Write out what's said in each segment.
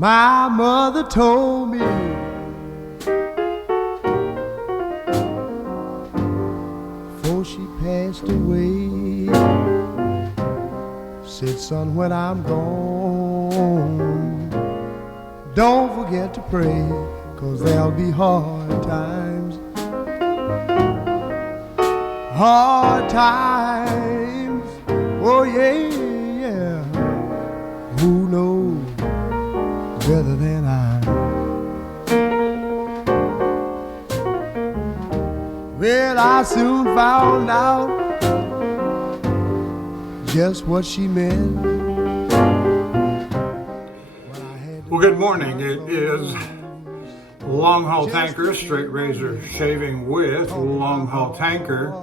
My mother told me before she passed away, said, son, when I'm gone, don't forget to pray, 'cause there'll be hard times. Hard times, oh yeah, yeah. Who knows better than I? Well, I soon found out just what she meant. Well, good morning. It is Longhaultanker, straight razor shaving with Longhaultanker.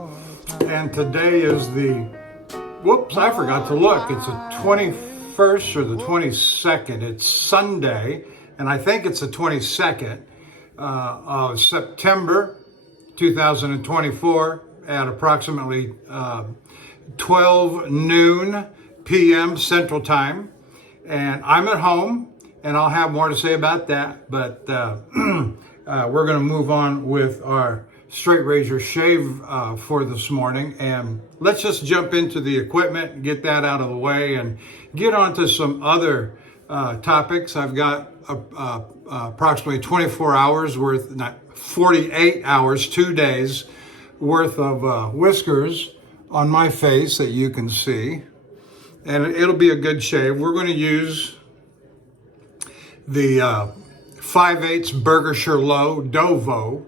And today is I forgot to look. It's the 21st or the 22nd. It's Sunday, and I think it's the 22nd of September 2024 at approximately 12 noon p.m. Central Time. And I'm at home, and I'll have more to say about that. But we're going to move on with our straight razor shave for this morning. And let's just jump into the equipment, get that out of the way, and get on to some other topics. I've got approximately 24 hours worth, not 48 hours, 2 days worth of whiskers on my face that you can see. And it'll be a good shave. We're going to use the 5/8 Burgershire Low Dovo.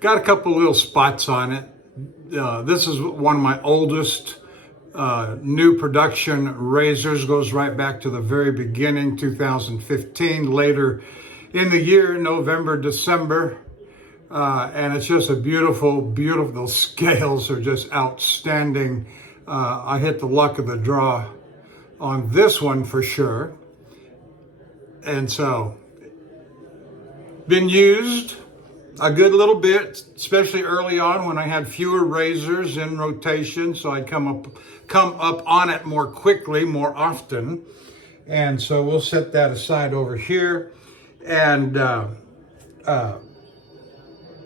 Got a couple little spots on it. This is one of my oldest new production razors. Goes right back to the very beginning, 2015. Later in the year, November, December. And it's just a beautiful, beautiful, those scales are just outstanding. I hit the luck of the draw on this one for sure. And so, been used a good little bit, especially early on when I had fewer razors in rotation, so I'd come up on it more quickly, more often. And so we'll set that aside over here. And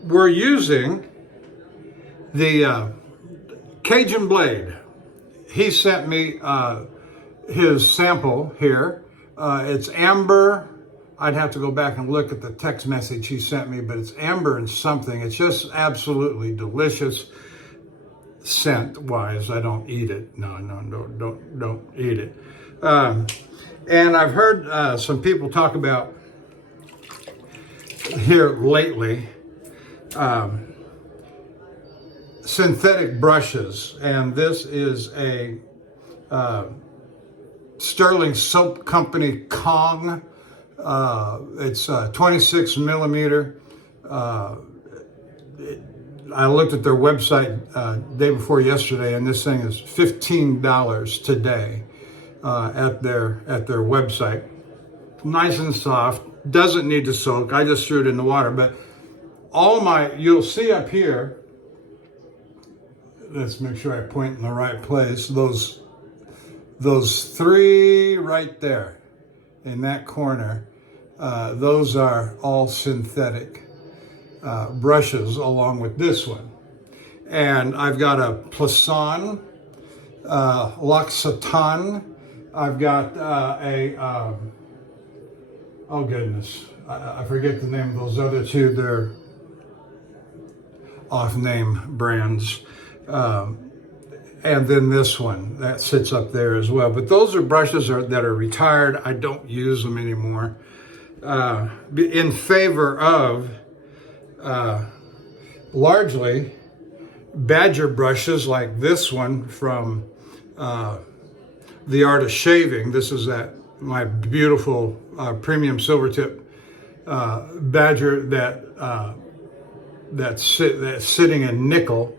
we're using the Cajun blade. He sent me his sample here. It's amber. I'd have to go back and look at the text message he sent me, but it's amber and something. It's just absolutely delicious scent-wise. I don't eat it. No, don't eat it. And I've heard some people talk about here lately synthetic brushes, and this is a Sterling Soap Company Kong. It's 26 millimeter. I looked at their website day before yesterday, and this thing is $15 today at their website. Nice and soft. Doesn't need to soak. I just threw it in the water. But you'll see up here. Let's make sure I point in the right place. Those three right there in that corner, those are all synthetic brushes along with this one. And I've got a Plasson, L'Occitane. I've got oh goodness, I forget the name of those other two. They're off-name brands. And then this one that sits up there as well. But those are brushes that are retired. I don't use them anymore. In favor of largely Badger brushes like this one from The Art of Shaving. This is my beautiful premium silver tip Badger that's sitting in nickel.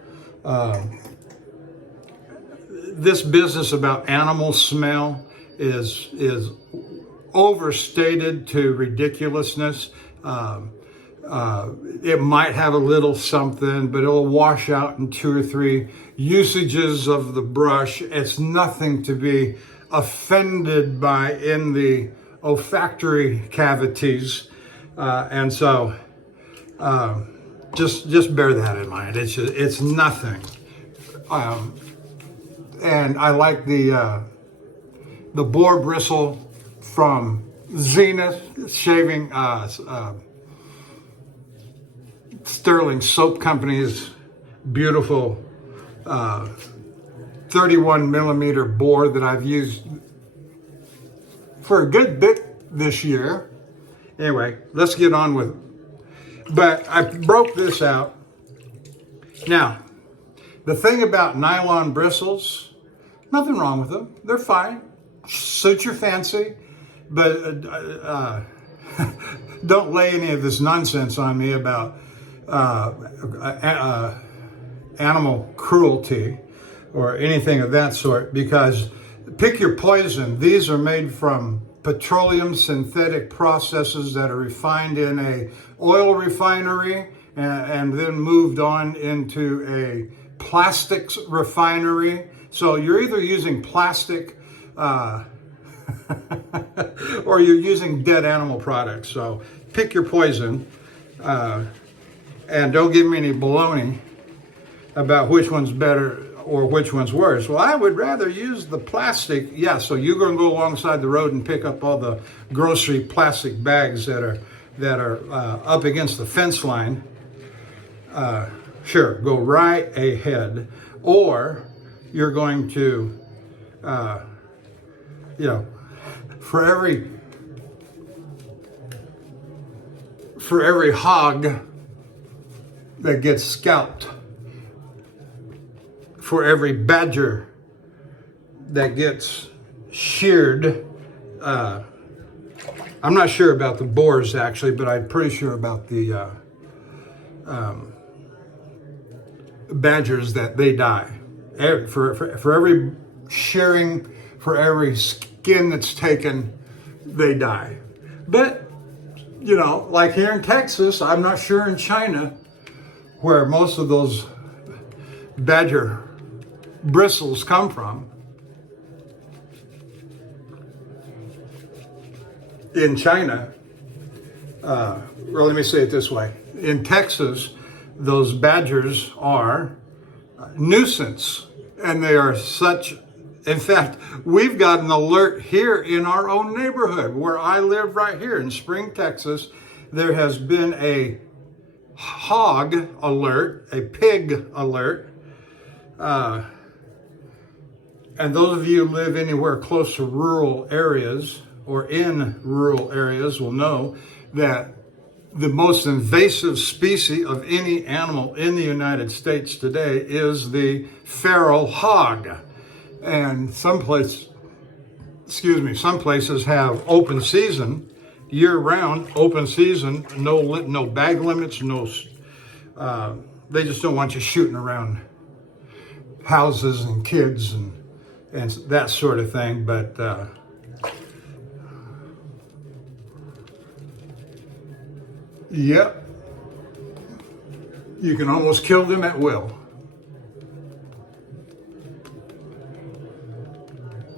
This business about animal smell is overstated to ridiculousness. It might have a little something, but it'll wash out in 2 or 3 usages of the brush. It's nothing to be offended by in the olfactory cavities, and so just bear that in mind. It's nothing, and I like the boar bristle from Zenith Shaving, Sterling Soap Company's beautiful 31 millimeter bore that I've used for a good bit this year. Anyway, let's get on with it. But I broke this out. Now, the thing about nylon bristles, nothing wrong with them. They're fine. Suit your fancy. But don't lay any of this nonsense on me about animal cruelty or anything of that sort, because pick your poison. These are made from petroleum synthetic processes that are refined in a oil refinery and then moved on into a plastics refinery. So you're either using plastic or you're using dead animal products. So pick your poison, and don't give me any baloney about which one's better or which one's worse. Well, I would rather use the plastic. Yeah, so you're going to go alongside the road and pick up all the grocery plastic bags that are up against the fence line. Sure, go right ahead. Or you're going to, for every hog that gets scalped, for every badger that gets sheared, I'm not sure about the boars actually, but I'm pretty sure about the badgers that they die. For every shearing, for every skin that's taken, they die. But, like here in Texas, I'm not sure in China, where most of those badger bristles come from. In China, well, let me say it this way. In Texas, those badgers are a nuisance, and they are such. In fact, we've got an alert here in our own neighborhood where I live right here in Spring, Texas. There has been a hog alert, a pig alert. And those of you who live anywhere close to rural areas or in rural areas will know that the most invasive species of any animal in the United States today is the feral hog. And some places have open season, year-round open season, no bag limits, they just don't want you shooting around houses and kids and that sort of thing. But yep, you can almost kill them at will.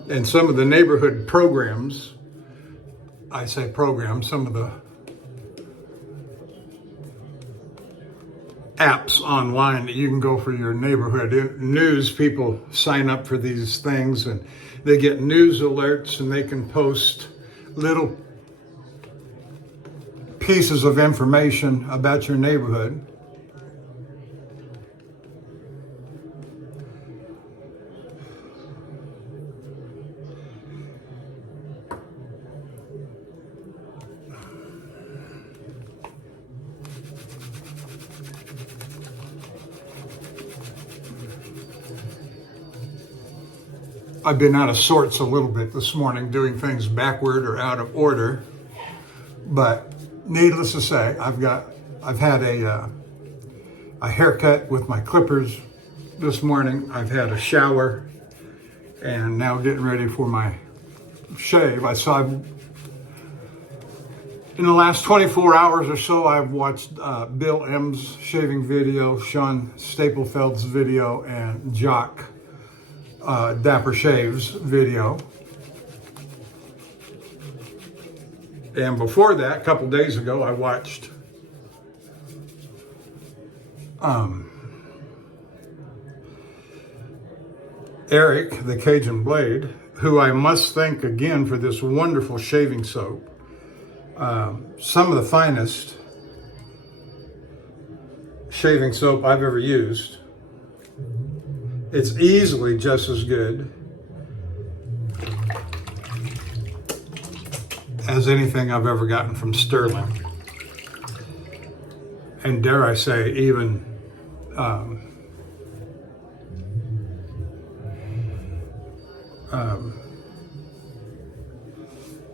And some of the neighborhood programs, I say programs, some of the apps online that you can go for your neighborhood news, people sign up for these things and they get news alerts and they can post little pieces of information about your neighborhood. I've been out of sorts a little bit this morning, doing things backward or out of order. But needless to say, I've had a haircut with my clippers this morning. I've had a shower, and now getting ready for my shave. In the last 24 hours or so, I've watched Bill M's shaving video, Sean Staplefeld's video, and Jock Dapper Shaves video. And before that, a couple days ago, I watched Eric, the Cajun Blade, who I must thank again for this wonderful shaving soap. Some of the finest shaving soap I've ever used. It's easily just as good as anything I've ever gotten from Sterling. And dare I say, even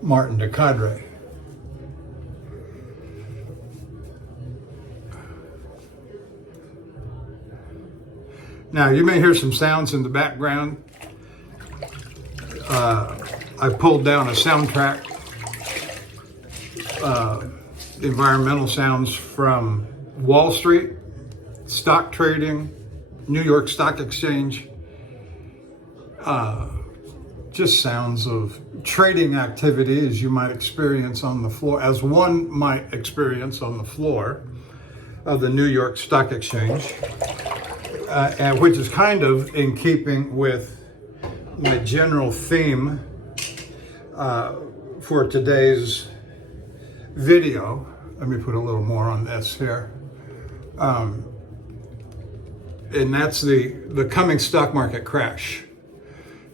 Martin de Cadre. Now, you may hear some sounds in the background. I pulled down a soundtrack, environmental sounds from Wall Street, stock trading, New York Stock Exchange, just sounds of trading activity as you might experience on the floor, as one might experience on the floor of the New York Stock Exchange, and which is kind of in keeping with the general theme for today's video. Let me put a little more on this here. And that's the coming stock market crash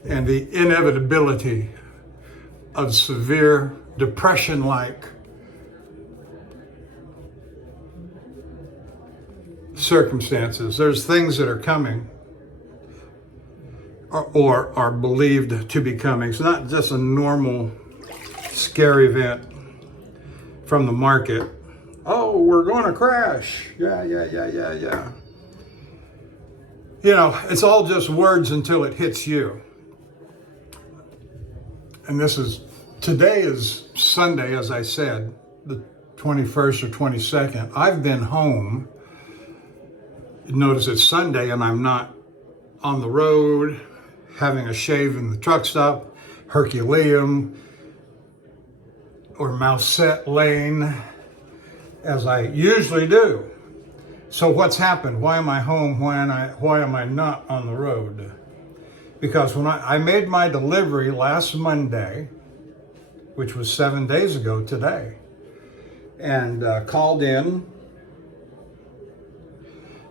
and the inevitability of severe depression-like circumstances. There's things that are coming or are believed to be coming. It's not just a normal scary event from the market. Oh, we're going to crash. Yeah. You know, it's all just words until it hits you. And today is Sunday, as I said, the 21st or 22nd. I've been home. Notice it's Sunday and I'm not on the road having a shave in the truck stop, Herculeum, or Mousette Lane, as I usually do. So what's happened? Why am I home? Why am I not on the road? Because when I made my delivery last Monday, which was 7 days ago today, and called in.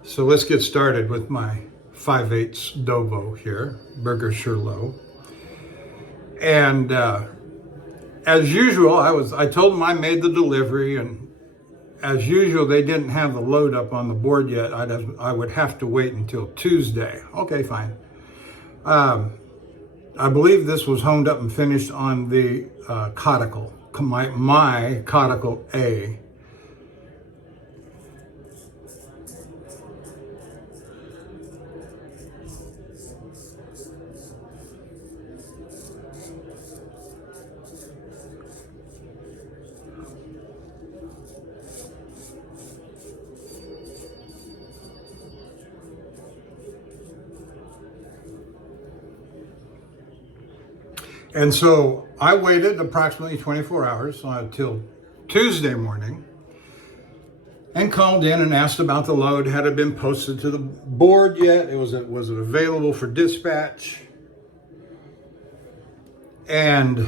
So let's get started with my 5/8 Dovo here, Berkshire Low. And as usual, I told them I made the delivery, and as usual, they didn't have the load up on the board yet. I would have to wait until Tuesday. Okay, fine. I believe this was honed up and finished on the caudicle, my caudicle A. And so I waited approximately 24 hours until Tuesday morning and called in and asked about the load. Had it been posted to the board yet? Was it available for dispatch? And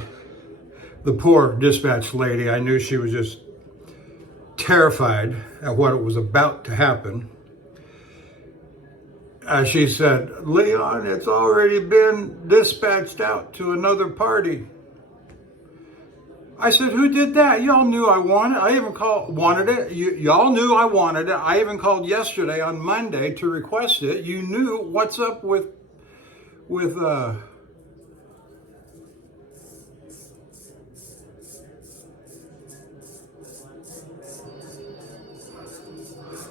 the poor dispatch lady, I knew she was just terrified at what was about to happen. She said, "Leon, it's already been dispatched out to another party." I said, "Who did that? Y'all knew I wanted it. I even wanted it. Y'all knew I wanted it. I even called yesterday on Monday to request it. You knew what's up with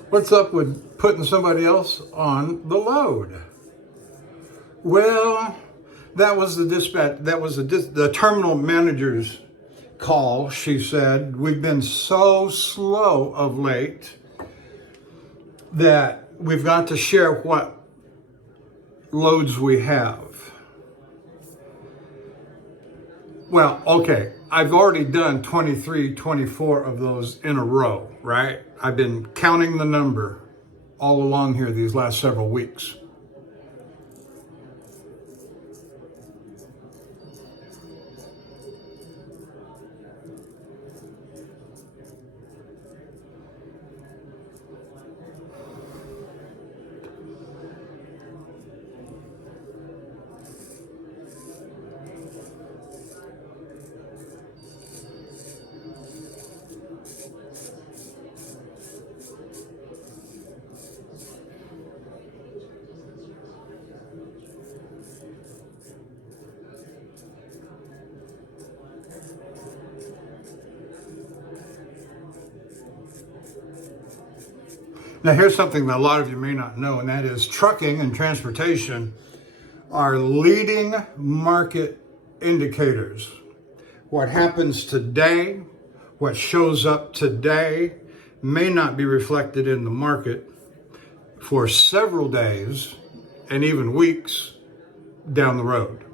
what's up with putting somebody else on the load?" Well, that was the dispatch. That was the terminal manager's call. She said, "We've been so slow of late that we've got to share what loads we have." Well, okay, I've already done 23, 24 of those in a row, right? I've been counting the number all along here these last several weeks. Now, here's something that a lot of you may not know, and that is trucking and transportation are leading market indicators. What happens today, what shows up today, may not be reflected in the market for several days and even weeks down the road.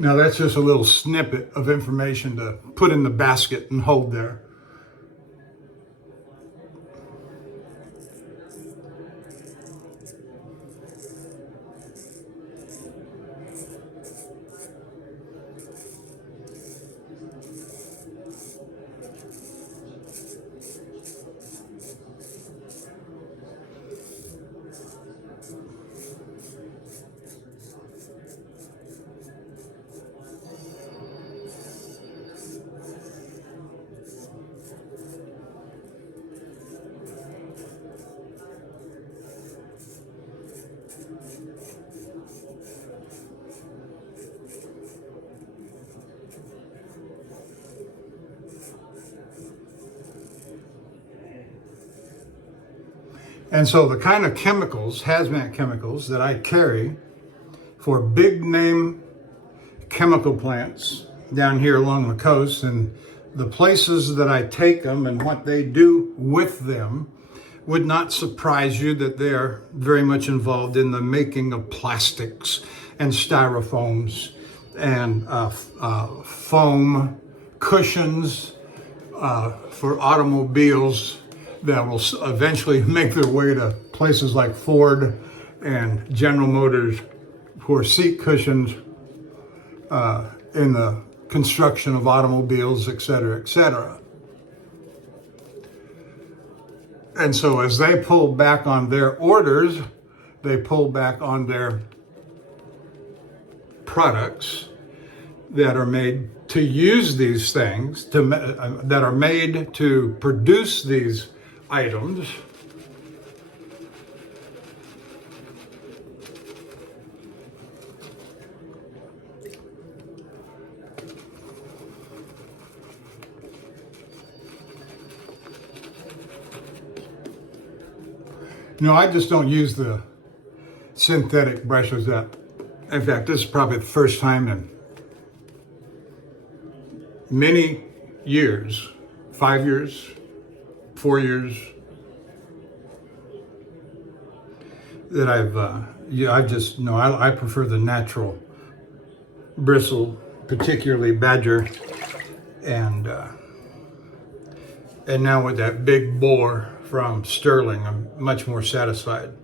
Now, that's just a little snippet of information to put in the basket and hold there. And so the kind of chemicals, hazmat chemicals, that I carry for big name chemical plants down here along the coast, and the places that I take them and what they do with them, would not surprise you that they're very much involved in the making of plastics and styrofoams and foam cushions for automobiles that will eventually make their way to places like Ford and General Motors for seat cushions in the construction of automobiles, et cetera, et cetera. And so as they pull back on their orders, they pull back on their products that are made to use these things, that are made to produce these items. No, I just don't use the synthetic brushes that, in fact, this is probably the first time in many years, 5 years, 4 years, that I prefer the natural bristle, particularly Badger, and now with that big bore from Sterling, I'm much more satisfied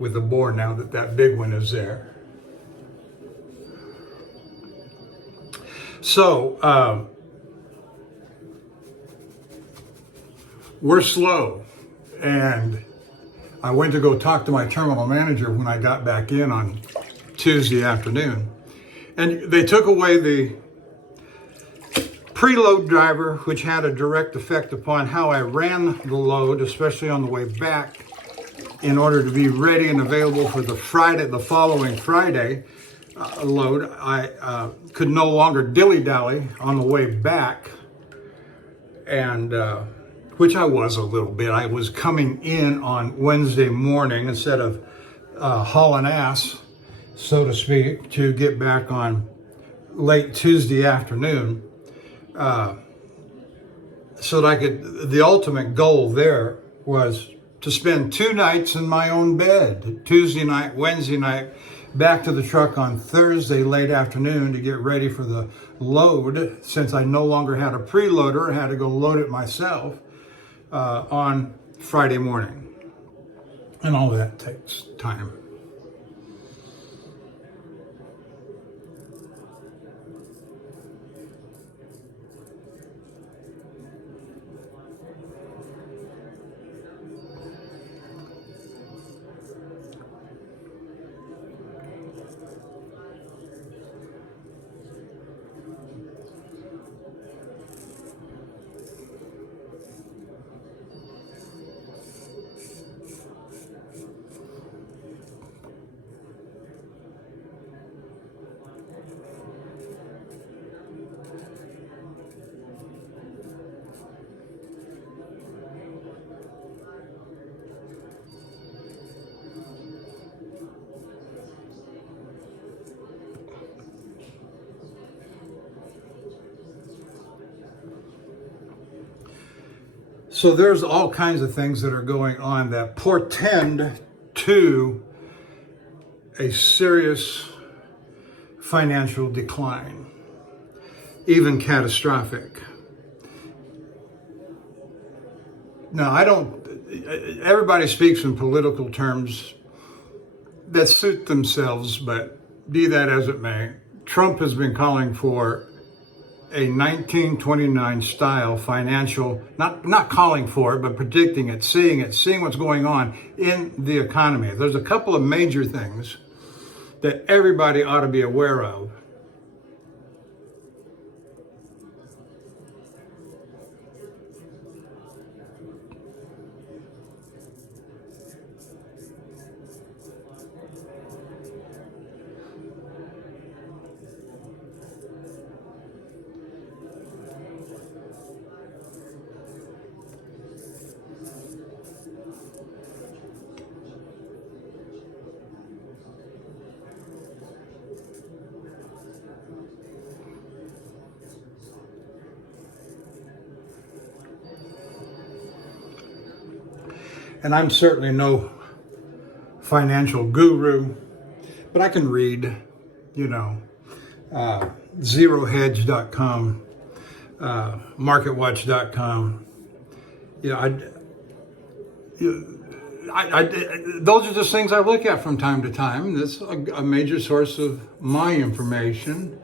with the bore now that big one is there. So, we're slow, and I went to go talk to my terminal manager when I got back in on Tuesday afternoon, and they took away the preload driver, which had a direct effect upon how I ran the load, especially on the way back, in order to be ready and available for the following Friday load. I could no longer dilly-dally on the way back, and which I was a little bit. I was coming in on Wednesday morning instead of hauling ass, so to speak, to get back on late Tuesday afternoon. so that I could, the ultimate goal there was to spend 2 nights in my own bed, Tuesday night, Wednesday night, back to the truck on Thursday late afternoon to get ready for the load, since I no longer had a preloader. I had to go load it myself on Friday morning. And all that takes time. So there's all kinds of things that are going on that portend to a serious financial decline, even catastrophic. Now, everybody speaks in political terms that suit themselves, but be that as it may, Trump has been calling for a 1929 style financial, not calling for it, but predicting it, seeing what's going on in the economy. There's a couple of major things that everybody ought to be aware of. And I'm certainly no financial guru, but I can read, zerohedge.com, marketwatch.com. Those are just things I look at from time to time. That's a major source of my information.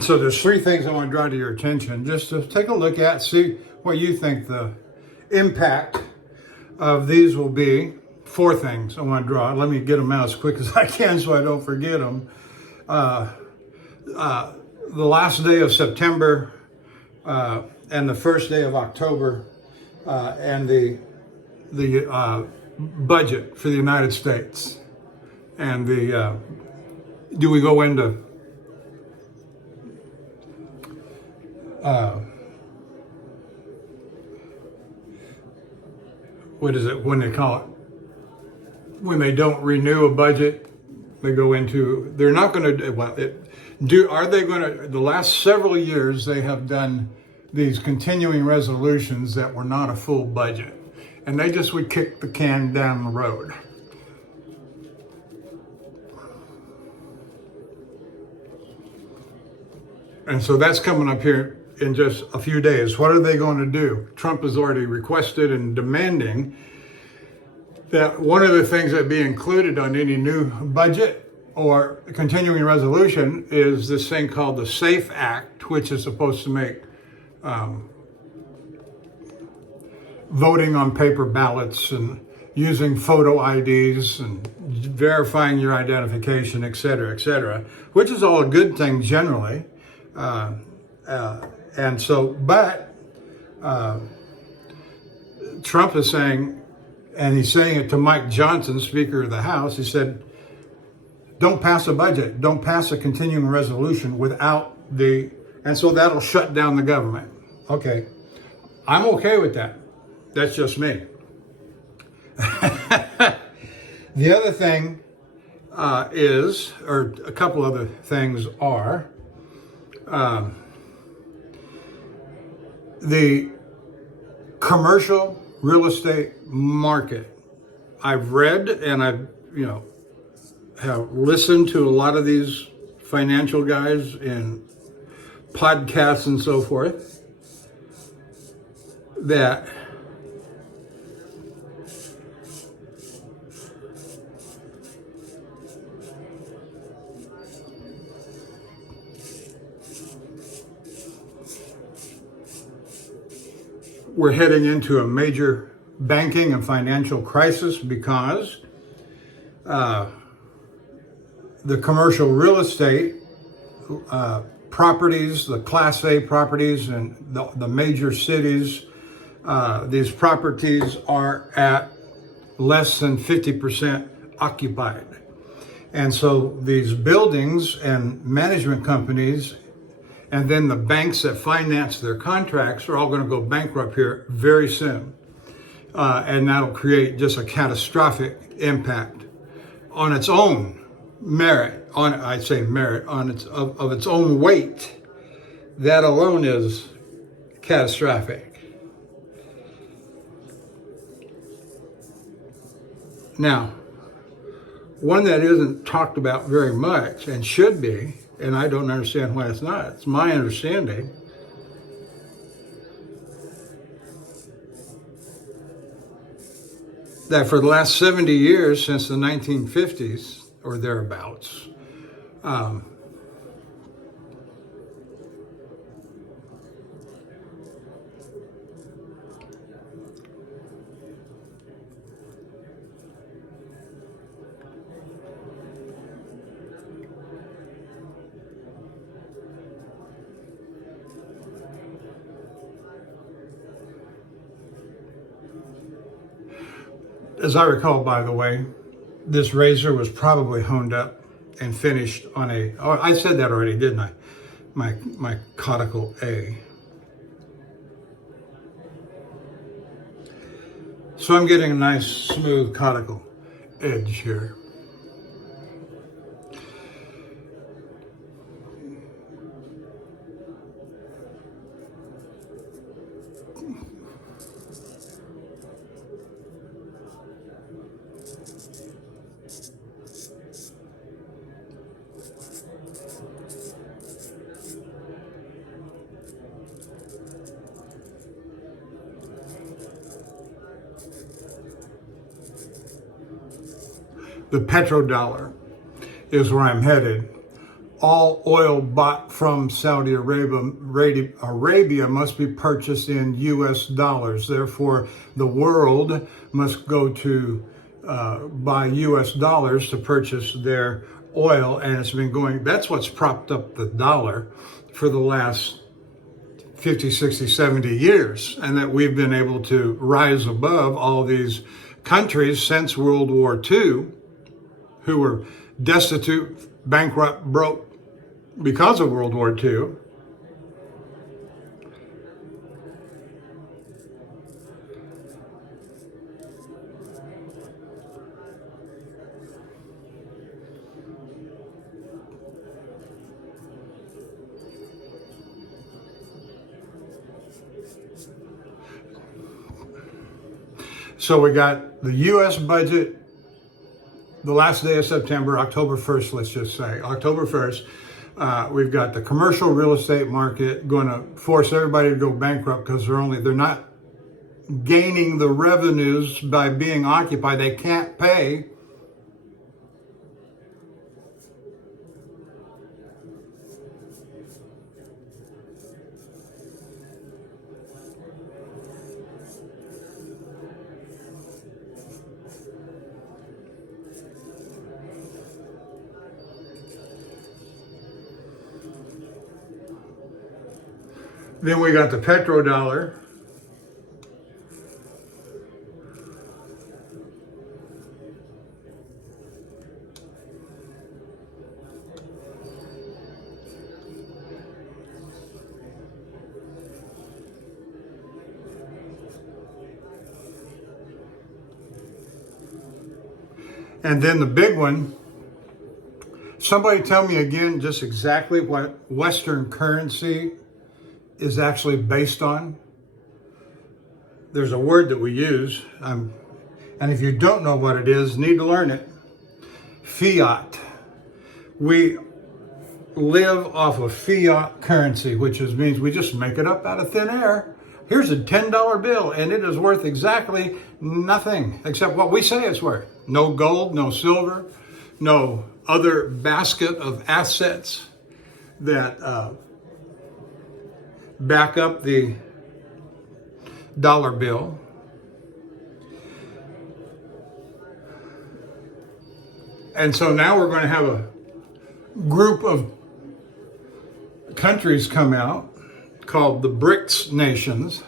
So there's 3 things I want to draw to your attention, just to take a look at, see what you think the impact of these will be. 4 things I want to draw. Let me get them out as quick as I can so I don't forget them. The last day of September and the first day of October, and the budget for the United States. And do we go into what is it when they call it? When they don't renew a budget, they go into, they're not going to, well, are they going to, the last several years they have done these continuing resolutions that were not a full budget. And they just would kick the can down the road. And so that's coming up here in just a few days. What are they going to do? Trump has already requested and demanding that one of the things that be included on any new budget or continuing resolution is this thing called the SAFE Act, which is supposed to make voting on paper ballots and using photo IDs and verifying your identification, et cetera, which is all a good thing generally. And so, but Trump is saying, and he's saying it to Mike Johnson, Speaker of the House, he said, don't pass a budget, don't pass a continuing resolution without and so that'll shut down the government. Okay, I'm okay with that. That's just me. The other thing is, or a couple other things are, the commercial real estate market. I've read and I've, have listened to a lot of these financial guys in podcasts and so forth that we're heading into a major banking and financial crisis because the commercial real estate properties, the Class A properties in the major cities, these properties are at less than 50% occupied. And so these buildings and management companies and then the banks that finance their contracts are all going to go bankrupt here very soon. And that'll create just a catastrophic impact on its own merit, on its of its own weight. That alone is catastrophic. Now, one that isn't talked about very much and should be, and I don't understand why it's not. It's my understanding that for the last 70 years, since the 1950s or thereabouts, as I recall, by the way, this razor was probably honed up and finished on I said that already, didn't I? My cuticle A. So I'm getting a nice smooth cuticle edge here. The petrodollar is where I'm headed. All oil bought from Saudi Arabia must be purchased in US dollars. Therefore, the world must go to buy US dollars to purchase their oil. And it's been going, that's what's propped up the dollar for the last 50, 60, 70 years. And that we've been able to rise above all these countries since World War II who were destitute, bankrupt, broke because of World War II. So we got the U.S. budget, the last day of September, October 1st, let's just say, October 1st. We've got the commercial real estate market going to force everybody to go bankrupt because they're not gaining the revenues by being occupied. They can't pay. Then we got the petrodollar. And then the big one, somebody tell me again just exactly what Western currency is actually based on. There's a word that we use, and if you don't know what it is, need to learn it. Fiat. We live off of fiat currency, which means we just make it up out of thin air. Here's a $10 bill, and it is worth exactly nothing except what we say it's worth. No gold, no silver, no other basket of assets that back up the dollar bill. And so now we're going to have a group of countries come out called the BRICS nations.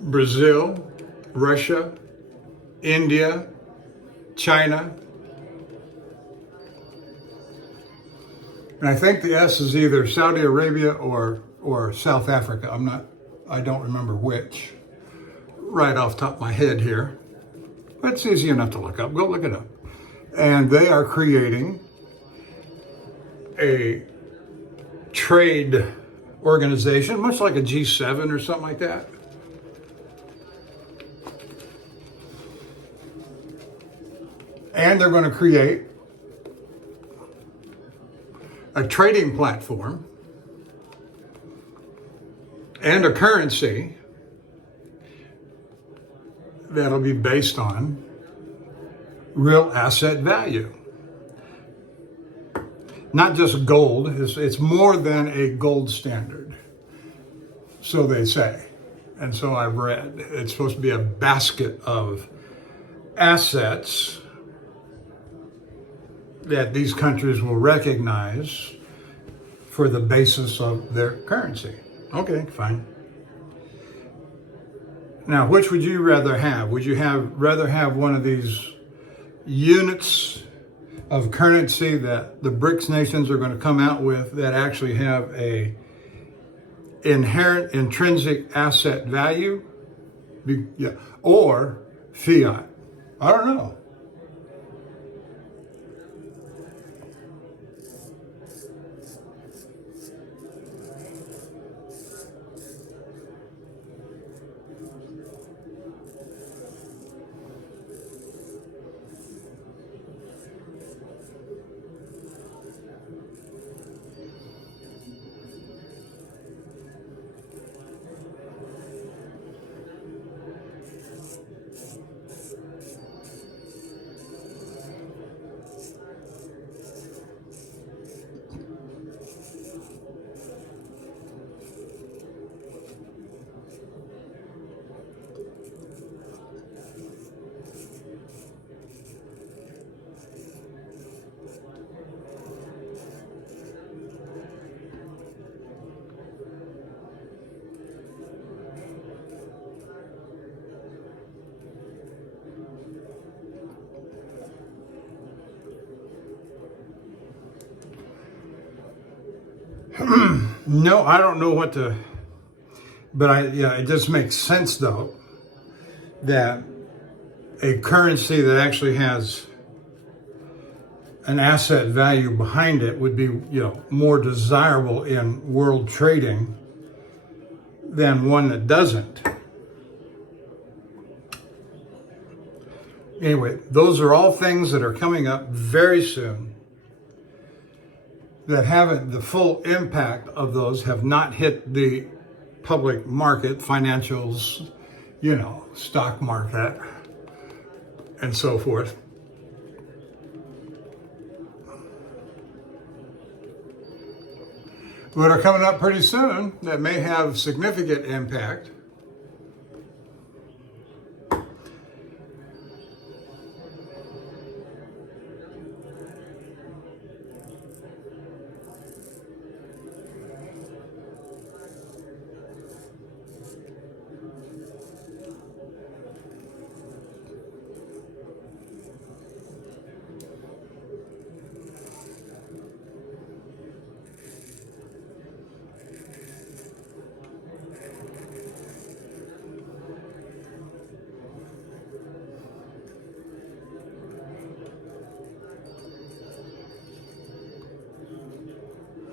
Brazil, Russia, India, China. And I think the S is either Saudi Arabia or South Africa. I don't remember which right off the top of my head here. But it's easy enough to look up. Go look it up. And they are creating a trade organization, much like a G7 or something like that. And they're going to create a trading platform and a currency that'll be based on real asset value. Not just gold, it's more than a gold standard, so they say. And so I've read. It's supposed to be a basket of assets that these countries will recognize for the basis of their currency. Okay, fine. Now, which would you rather have? Would you rather have one of these units of currency that the BRICS nations are going to come out with that actually have a inherent intrinsic asset value? Yeah. Or fiat? I don't know. No, I don't know what to, but yeah, it just makes sense though that a currency that actually has an asset value behind it would be, more desirable in world trading than one that doesn't. Anyway, those are all things that are coming up very soon that haven't, the full impact of those have not hit the public market, financials, stock market, and so forth. But are coming up pretty soon that may have significant impact.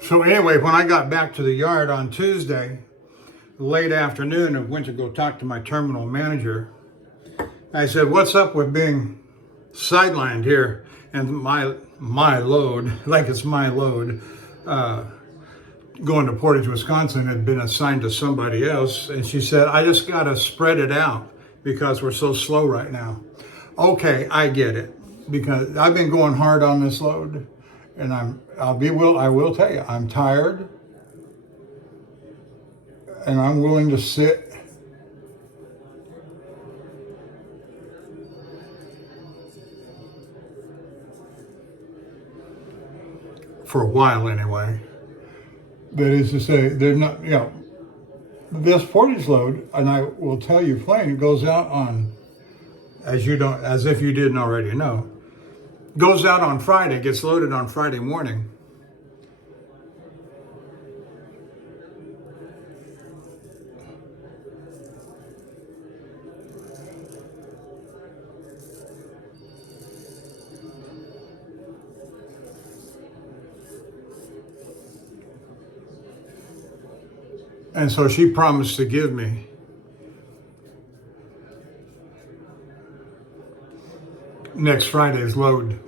So anyway, when I got back to the yard on Tuesday, late afternoon, I went to go talk to my terminal manager. I said, "What's up with being sidelined here?" And my load, like it's my load, going to Portage, Wisconsin, had been assigned to somebody else. And she said, "I just got to spread it out because we're so slow right now." Okay, I get it, because I've been going hard on this load, and I will tell you, I'm tired, and I'm willing to sit for a while anyway. That is to say, they're not, this Portage load, and I will tell you plain, it goes out on, as if you didn't already know, goes out on Friday, gets loaded on Friday morning. And so she promised to give me next Friday's load.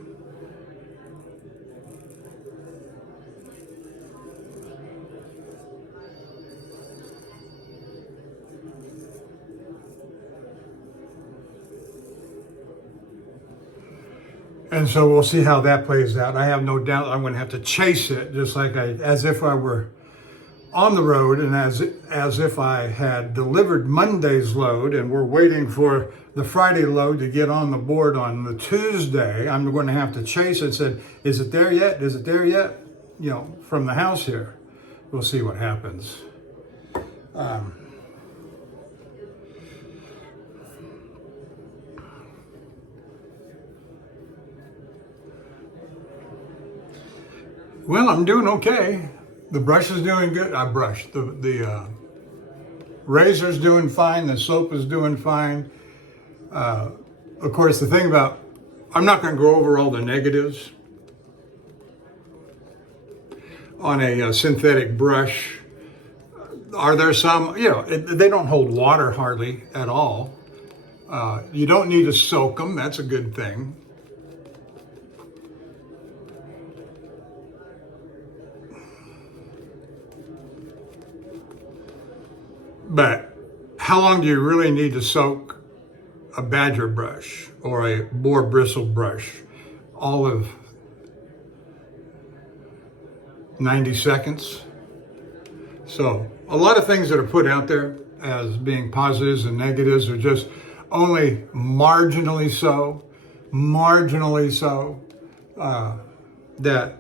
And so we'll see how that plays out. I have no doubt I'm going to have to chase it, just like as if I were on the road, and as if I had delivered Monday's load and we're waiting for the Friday load to get on the board on the Tuesday. I'm going to have to chase it. Said, "Is it there yet? Is it there yet?" From the house here. We'll see what happens. Well, I'm doing okay. The brush is doing good. I brushed. The razor's doing fine. The soap is doing fine. Of course, the thing about, I'm not going to go over all the negatives on a synthetic brush. Are there some, they don't hold water hardly at all. You don't need to soak them. That's a good thing. But how long do you really need to soak a badger brush or a boar bristle brush? All of 90 seconds. So a lot of things that are put out there as being positives and negatives are just only marginally so, that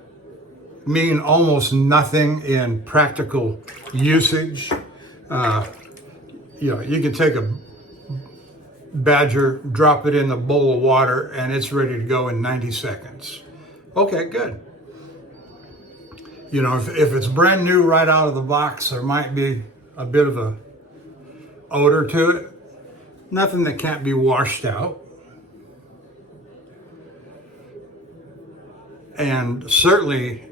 mean almost nothing in practical usage. You can take a badger, drop it in a bowl of water, and it's ready to go in 90 seconds. Okay, good. You know, if it's brand new right out of the box, there might be a bit of a odor to it. Nothing that can't be washed out. And certainly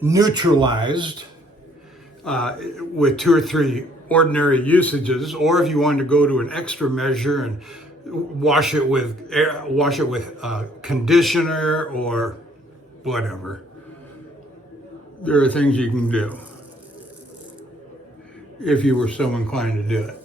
neutralized with 2 or 3 ordinary usages, or if you wanted to go to an extra measure and wash it with conditioner or whatever. There are things you can do if you were so inclined to do it.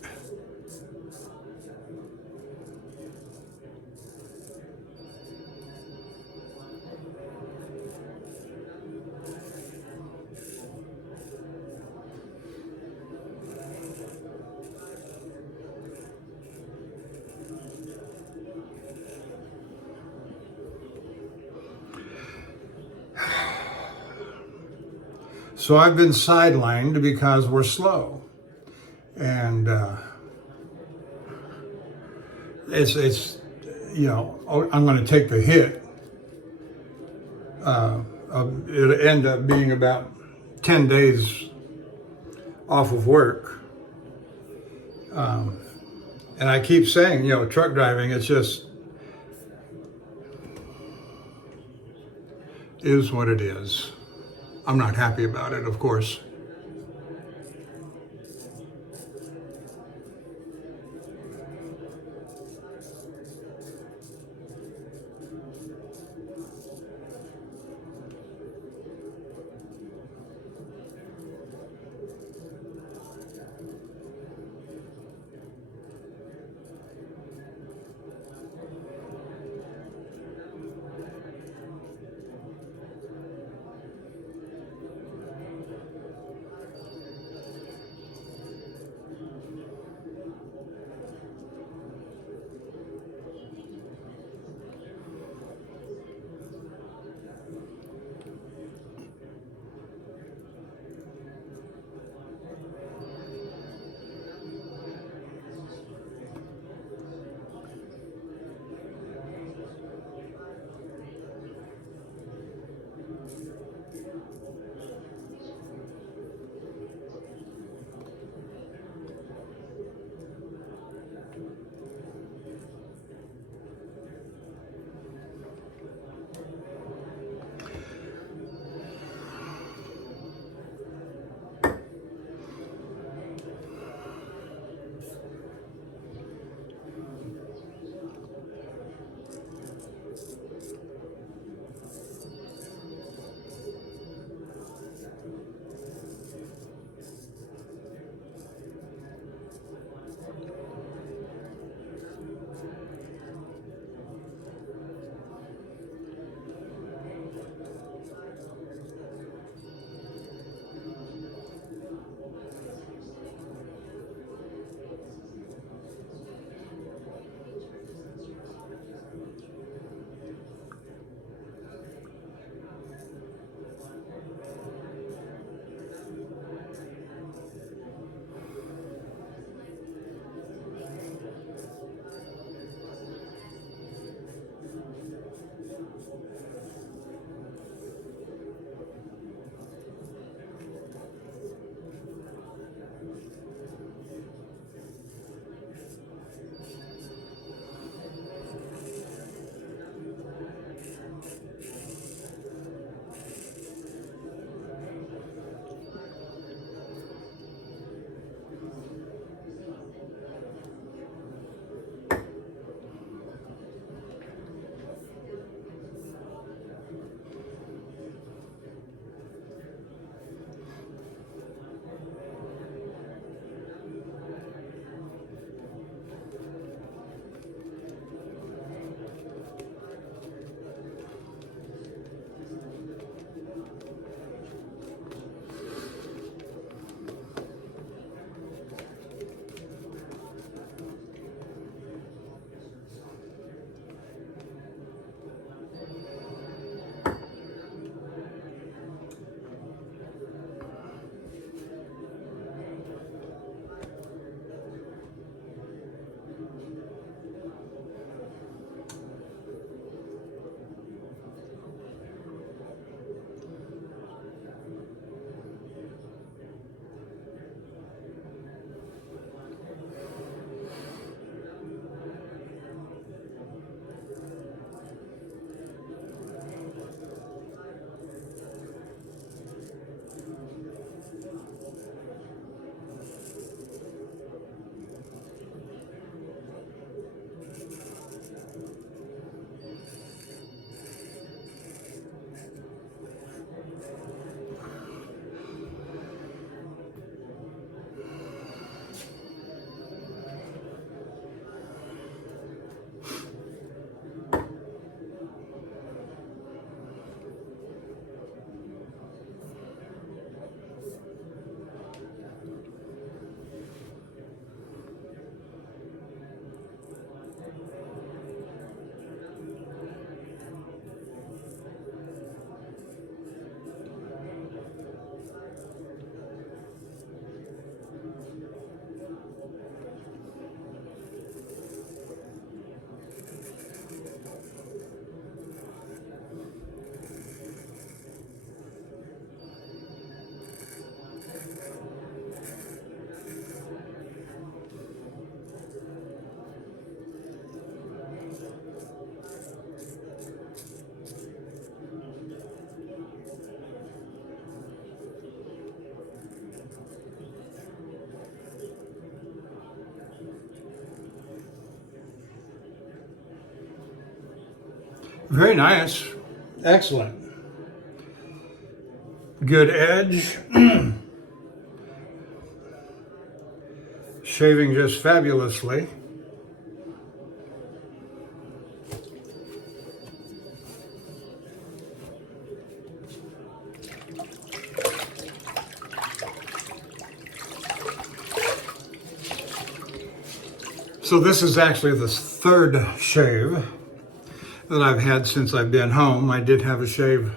So I've been sidelined because we're slow, and it's you know, I'm going to take the hit. It'll end up being about 10 days off of work, and I keep saying, you know, truck driving, it's just is what it is. I'm not happy about it, of course. Very nice. Excellent. Good edge. Shaving just fabulously. So this is actually the third shave that I've had since I've been home. I did have a shave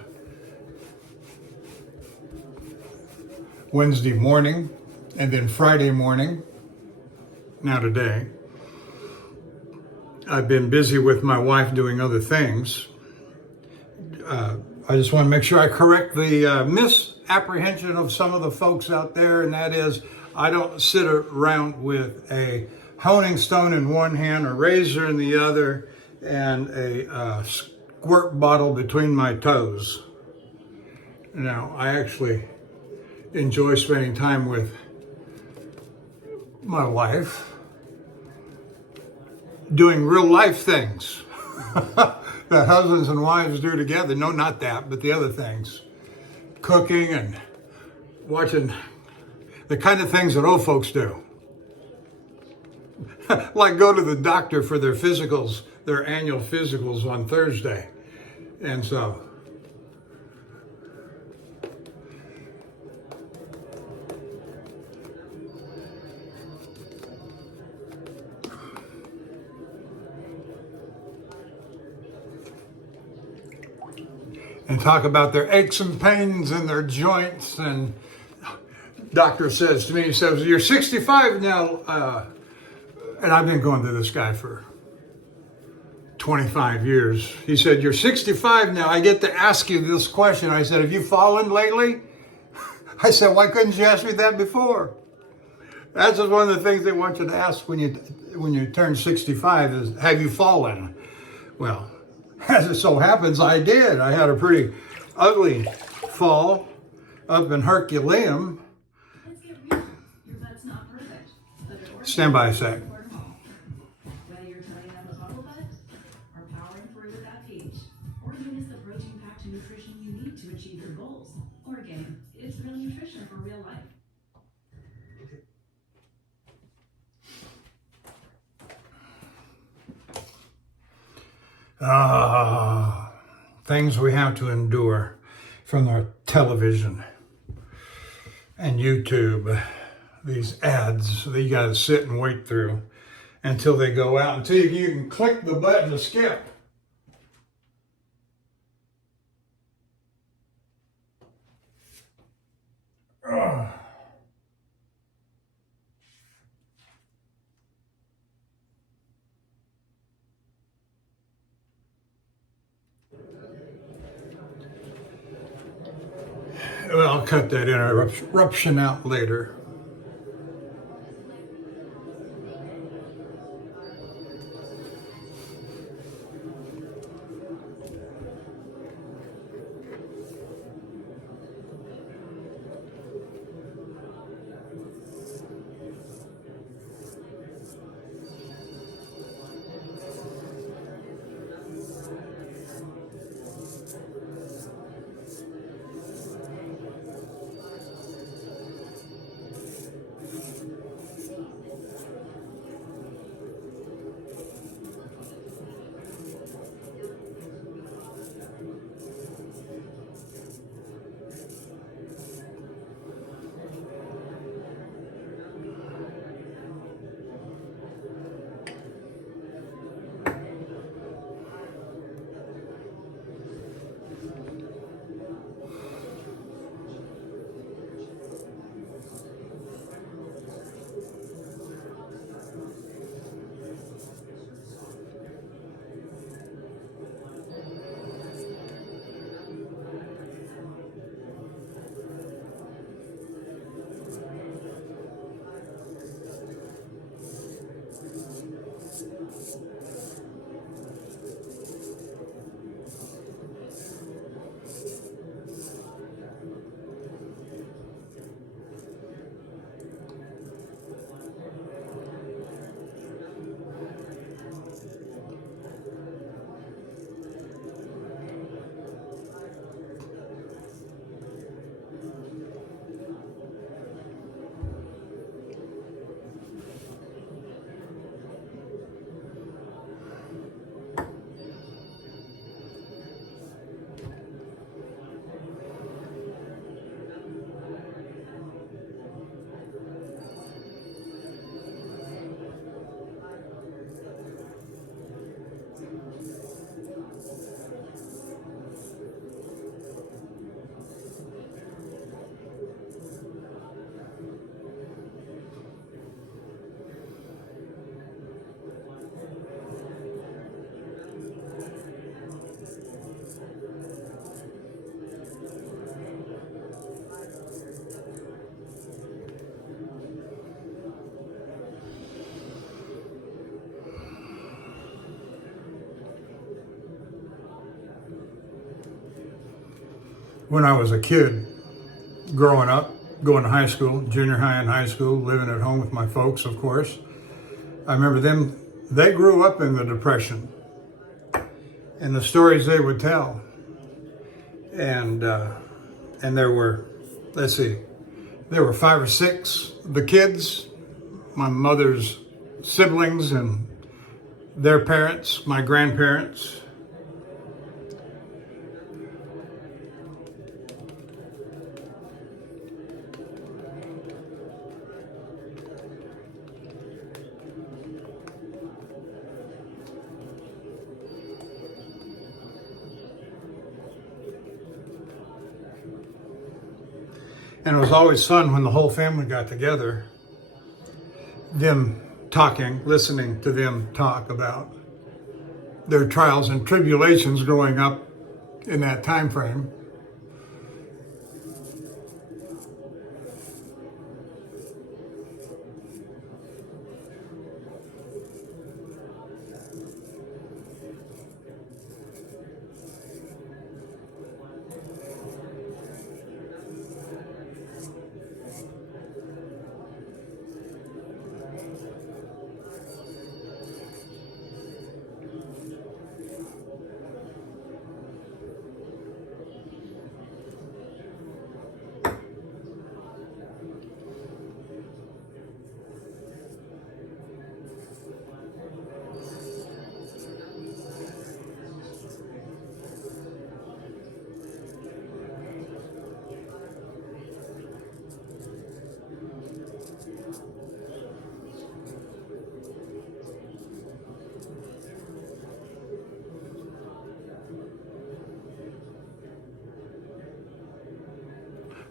Wednesday morning and then Friday morning. Now today. I've been busy with my wife doing other things. I just want to make sure I correct the misapprehension of some of the folks out there, and that is I don't sit around with a honing stone in one hand, a razor in the other, and a squirt bottle between my toes. Now, I actually enjoy spending time with my wife, doing real life things that husbands and wives do together. No, not that, but the other things. Cooking and watching the kind of things that old folks do. Like go to the doctor for their physicals, their annual physicals on Thursday. And so, and talk about their aches and pains and their joints. And doctor says to me, he says, "You're 65 now." And I've been going to this guy for 25 years. He said, "You're 65 now. I get to ask you this question." I said, "Have you fallen lately?" I said, "Why couldn't you ask me that before?" That's just one of the things they want you to ask when you turn 65 is, "Have you fallen?" Well, as it so happens, I did. I had a pretty ugly fall up in Herculaneum. Stand by a sec. Whether you're trying out a bubble butt or powering through without peach, Oregon is the protein-packed nutrition you need to achieve your goals. Oregon, it's real nutrition for real life. Things we have to endure from our television and YouTube. These ads that you got to sit and wait through until they go out, until you can click the button to skip. Ugh. Well, I'll cut that interruption out later. when I was a kid, growing up, going to high school, junior high and high school, living at home with my folks, of course. I remember them, they grew up in the Depression and the stories they would tell. And there were, let's see, there were 5 or 6, the kids, my mother's siblings and their parents, my grandparents. And it was always fun when the whole family got together, them talking, listening to them talk about their trials and tribulations growing up in that time frame.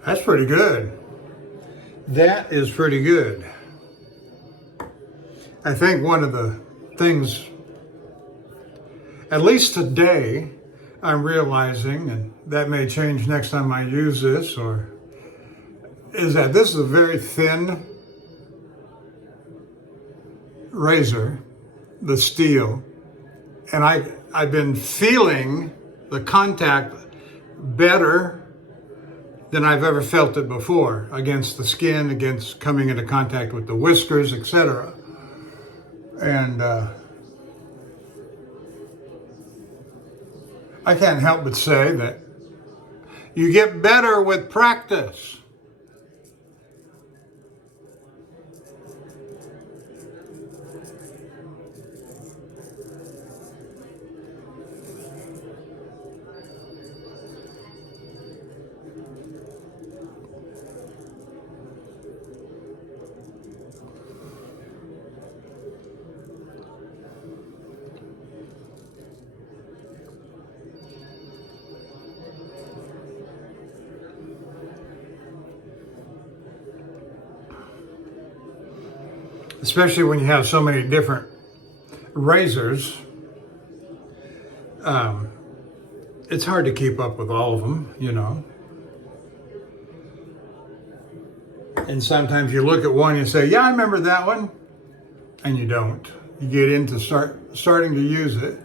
That's pretty good. That is pretty good. I think one of the things, at least today, I'm realizing, and that may change next time I use this, is that this is a very thin razor, the steel, and I've been feeling the contact better than I've ever felt it before, against the skin, against coming into contact with the whiskers, etc. And I can't help but say that you get better with practice. Especially when you have so many different razors, it's hard to keep up with all of them, you know. And sometimes you look at one and you say, yeah, I remember that one, and you don't. You get into starting to use it.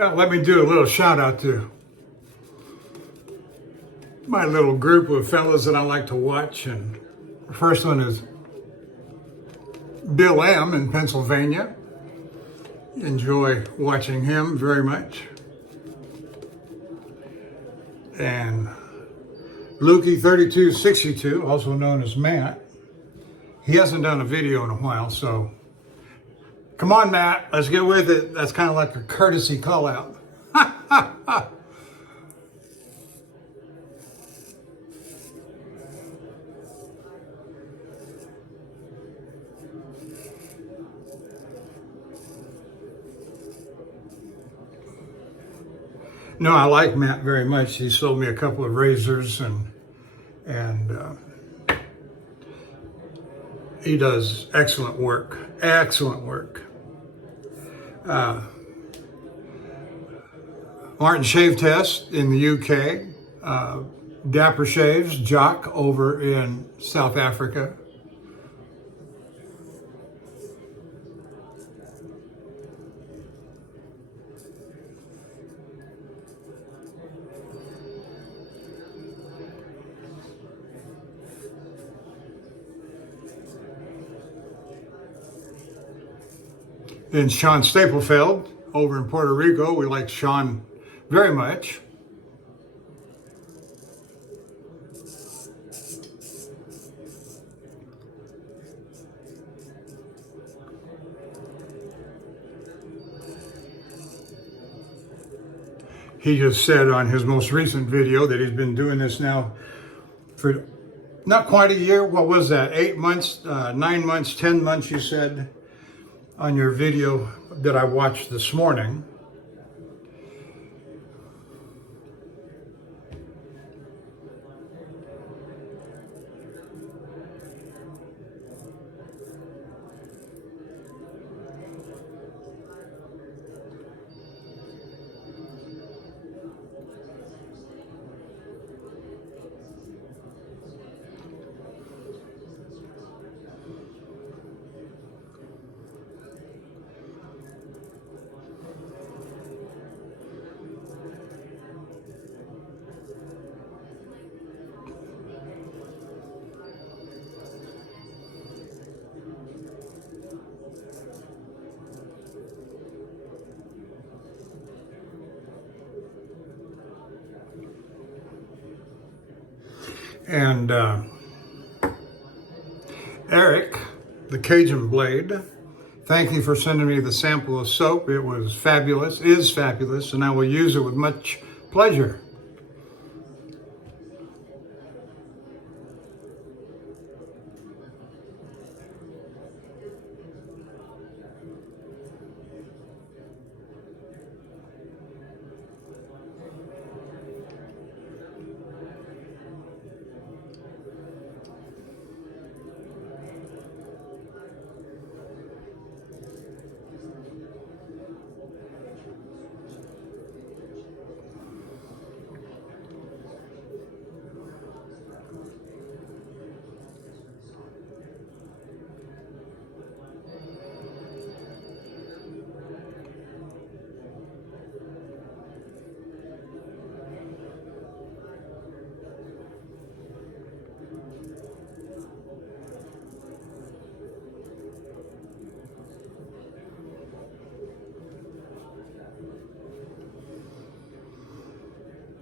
Let me do a little shout out to my little group of fellas that I like to watch. And the first one is Bill M. in Pennsylvania. Enjoy watching him very much. And Lukey3262, also known as Matt. He hasn't done a video in a while, so come on, Matt, let's get with it. That's kind of like a courtesy call out. No, I like Matt very much. He sold me a couple of razors, and he does excellent work. Excellent work. Martin Shave Test in the UK. Dapper Shaves, Jock over in South Africa. Then Sean Staplefeld over in Puerto Rico. We like Sean very much. He just said on his most recent video that he's been doing this now for not quite a year. What was that? 8 months, 9 months, 10 months, you said on your video that I watched this morning. And Eric, the Cajun Blade, thank you for sending me the sample of soap. It was fabulous, is fabulous, and I will use it with much pleasure.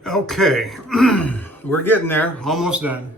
Okay, we're getting there, almost done.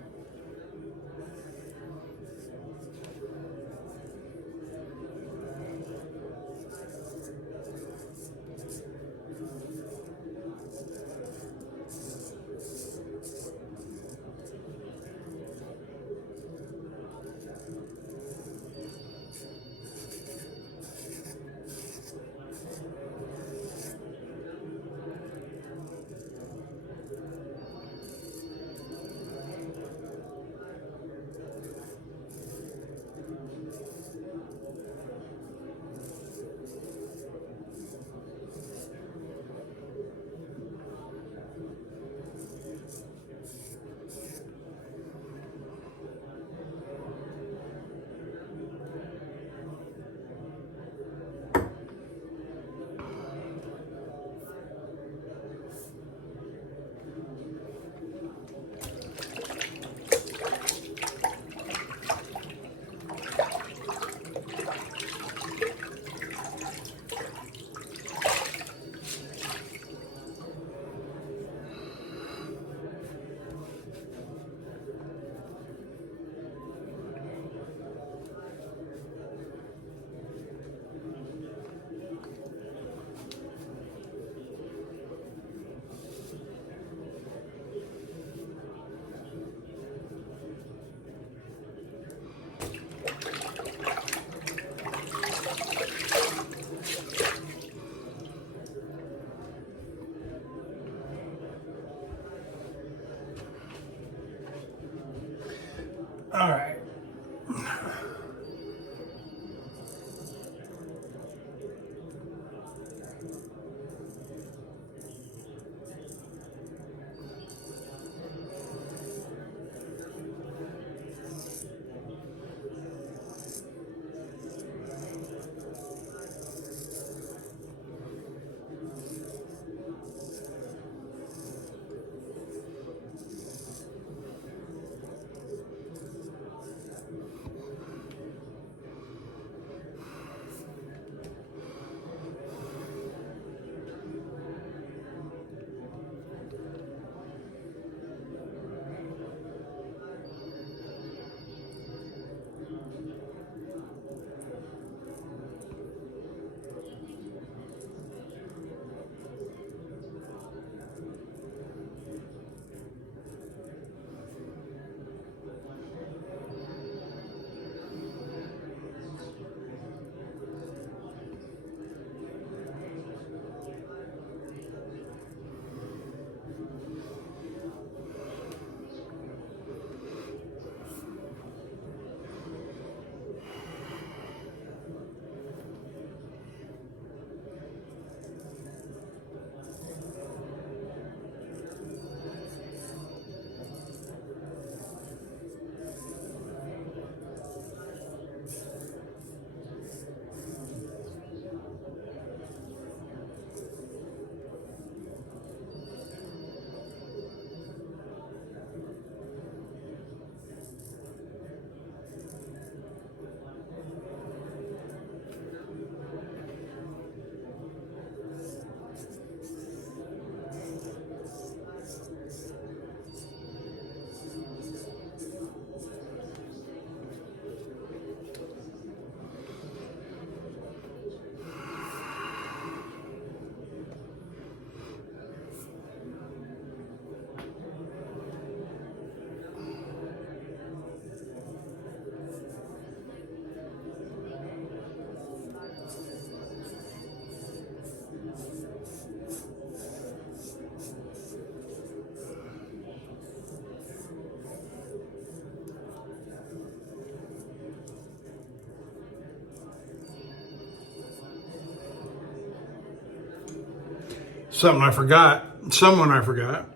someone I forgot,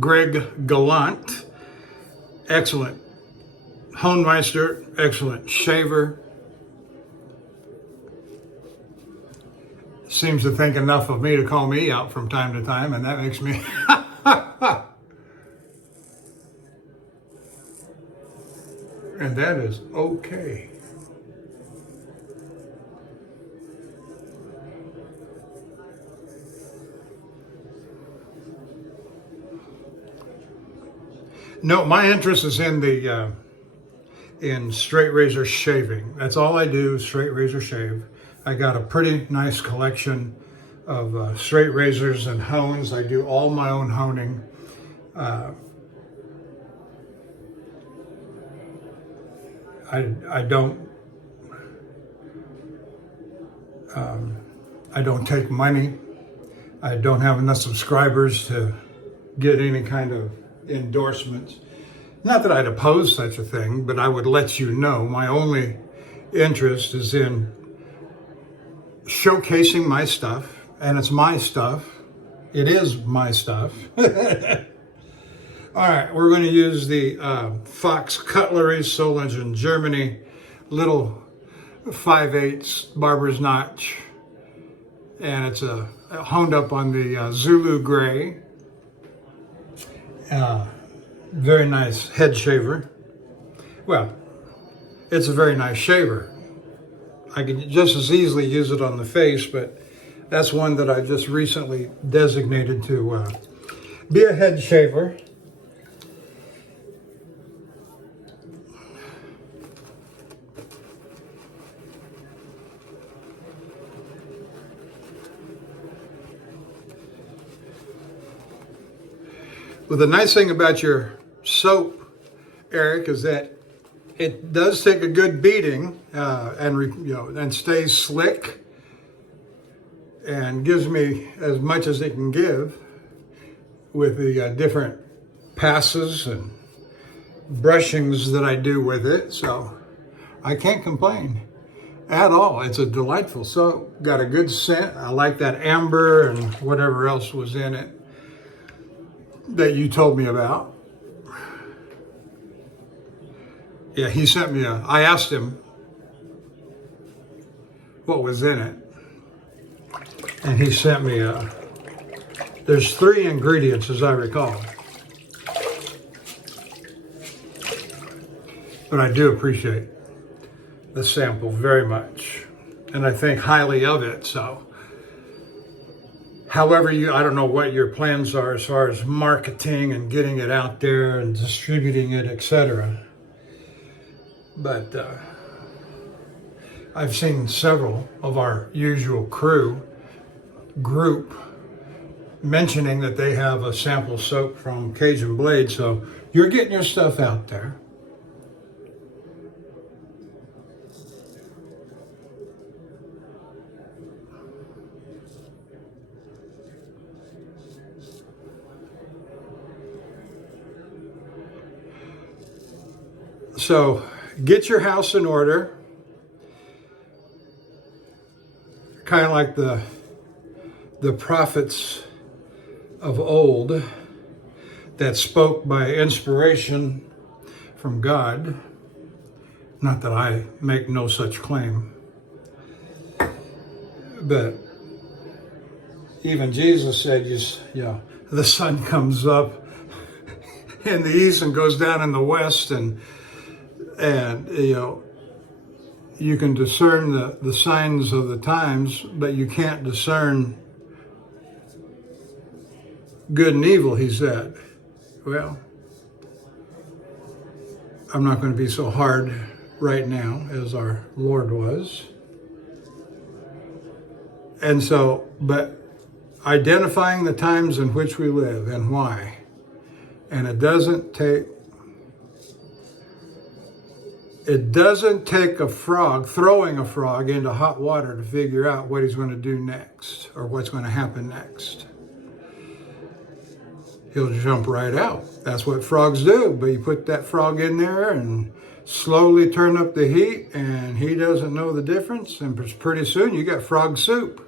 Greg Gallant, excellent Honemeister, excellent shaver. Seems to think enough of me to call me out from time to time, and that makes me and that is okay. No, my interest is in the in straight razor shaving. That's all I do, straight razor shave. I got a pretty nice collection of straight razors and hones. I do all my own honing. I don't take money. I don't have enough subscribers to get any kind of endorsements. Not that I'd oppose such a thing, but I would let you know my only interest is in showcasing my stuff, and it's my stuff. It is my stuff. All right, we're going to use the Fox Cutlery, Solingen, Germany, little 5/8 barber's notch, and it's honed up on the Zulu gray. Very nice head shaver. Well, it's a very nice shaver. I could just as easily use it on the face, but that's one that I just recently designated to be a head shaver. Well, the nice thing about your soap, Eric, is that it does take a good beating and stays slick and gives me as much as it can give with the different passes and brushings that I do with it. So I can't complain at all. It's a delightful soap. Got a good scent. I like that amber and whatever else was in it that you told me about. Yeah, he sent me I asked him what was in it, and he sent me there's 3 ingredients as I recall. But I do appreciate the sample very much, and I think highly of it, so. However, I don't know what your plans are as far as marketing and getting it out there and distributing it, etc. But I've seen several of our usual group mentioning that they have a sample soap from Cajun Blade, so you're getting your stuff out there. So get your house in order, kind of like the prophets of old that spoke by inspiration from God. Not that I make no such claim, but even Jesus said, the sun comes up in the east and goes down in the west, and you can discern the signs of the times, but you can't discern good and evil, he said. Well, I'm not going to be so hard right now as our Lord was. And so, but identifying the times in which we live and why. And it doesn't take a frog, throwing a frog into hot water to figure out what he's going to do next or what's going to happen next. He'll jump right out. That's what frogs do. But you put that frog in there and slowly turn up the heat, and he doesn't know the difference. And pretty soon you got frog soup.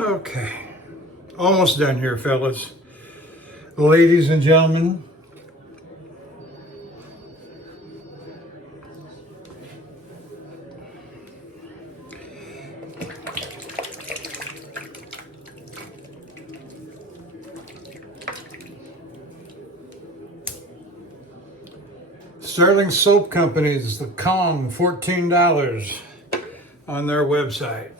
Okay, almost done here, fellas. Ladies and gentlemen, Sterling Soap Company's the Kong, $14 on their website.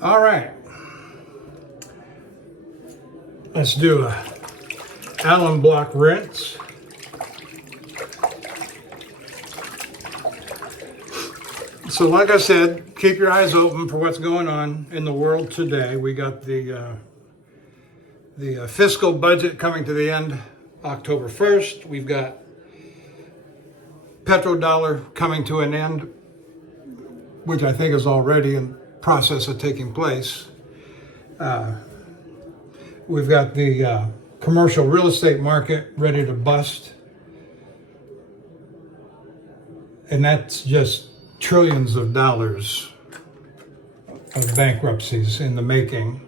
All right, let's do a Allen block rinse. So like I said, keep your eyes open for what's going on in the world today. We got the fiscal budget coming to the end October 1st. We've got petrodollar coming to an end, which I think is already in process of taking place. We've got the commercial real estate market ready to bust. And that's just trillions of dollars of bankruptcies in the making.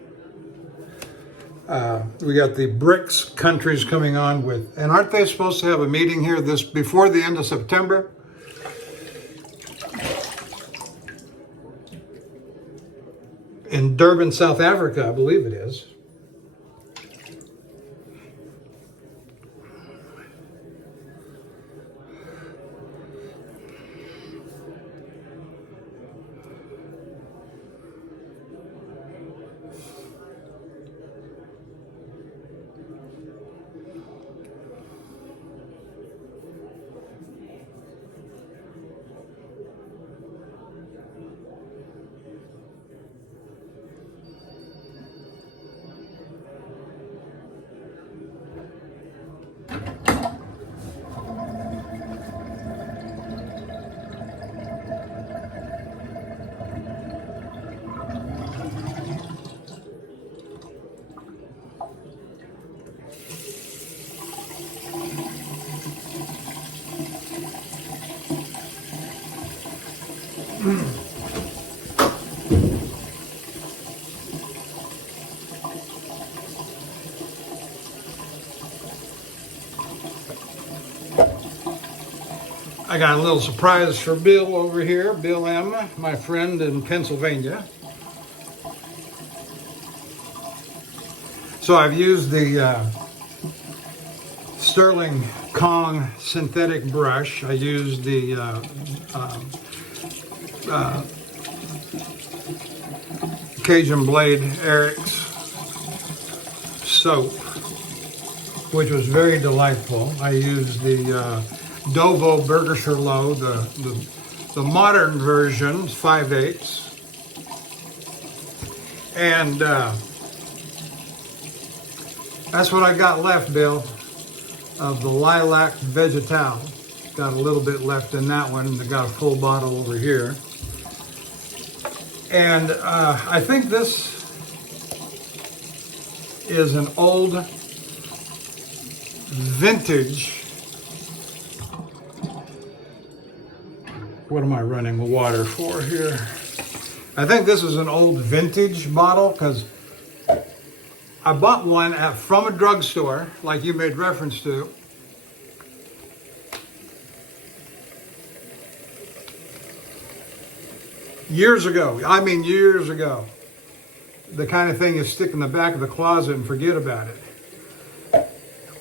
We got the BRICS countries coming on with, and aren't they supposed to have a meeting here before the end of September? In Durban, South Africa, I believe it is. I got a little surprise for Bill over here, Bill M., my friend in Pennsylvania. So I've used the Sterling Kong synthetic brush. I used the Cajun Blade Eric's soap, which was very delightful. I used the Dovo Burgershire Low, the modern version, 5/8. And that's what I got left, Bill, of the Lilac Vegetal. Got a little bit left in that one, and I got a full bottle over here. And I think this is an old vintage. What am I running the water for here? I think this is an old vintage bottle because I bought one from a drugstore, like you made reference to. Years ago, I mean years ago. The kind of thing you stick in the back of the closet and forget about it.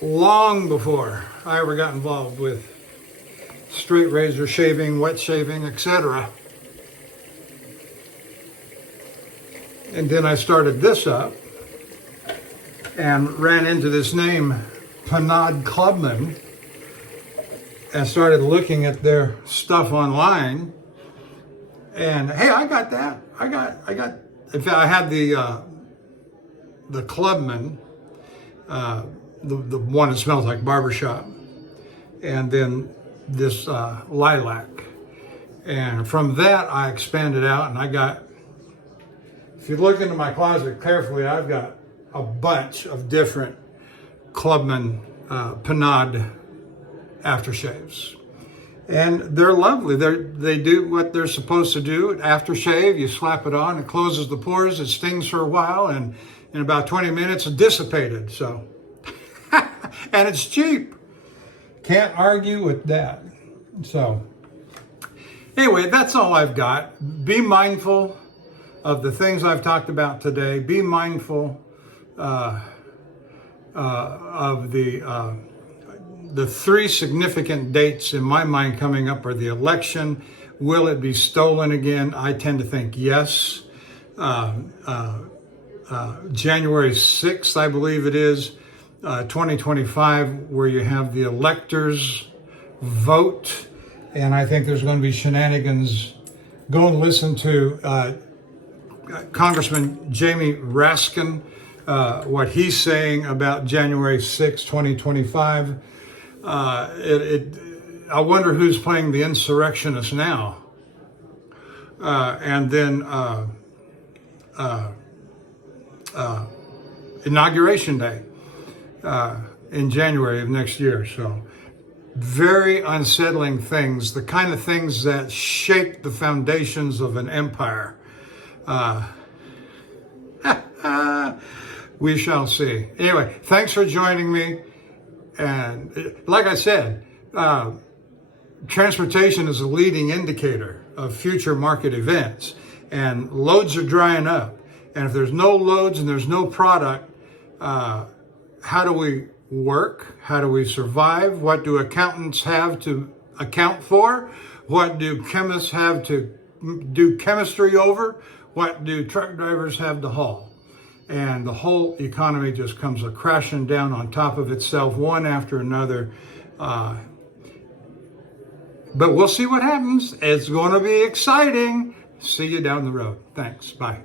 Long before I ever got involved with straight razor shaving, wet shaving, etc. And then I started this up and ran into this name, Panad Clubman, and started looking at their stuff online. And hey, I got that. I got. In fact, I had the Clubman, the one that smells like barbershop, and then this lilac. And from that, I expanded out, and I got. If you look into my closet carefully, I've got a bunch of different Clubman Panad aftershaves. And they're lovely. They do what they're supposed to do. Aftershave, you slap it on, it closes the pores, it stings for a while, and in about 20 minutes, it's dissipated. So, and it's cheap. Can't argue with that. So, anyway, that's all I've got. Be mindful of the things I've talked about today. Be mindful of the three significant dates in my mind coming up are the election. Will it be stolen again? I tend to think yes. January 6th, I believe it is, 2025, where you have the electors vote. And I think there's going to be shenanigans. Go and listen to Congressman Jamie Raskin, what he's saying about January 6, 2025. I wonder who's playing the insurrectionist now. And then Inauguration Day in January of next year. So very unsettling things, the kind of things that shake the foundations of an empire. We shall see. Anyway, thanks for joining me. And like I said, transportation is a leading indicator of future market events. And loads are drying up. And if there's no loads and there's no product, how do we work? How do we survive? What do accountants have to account for? What do chemists have to do chemistry over? What do truck drivers have to haul? And the whole economy just comes crashing down on top of itself, one after another. But we'll see what happens. It's going to be exciting. See you down the road. Thanks. Bye.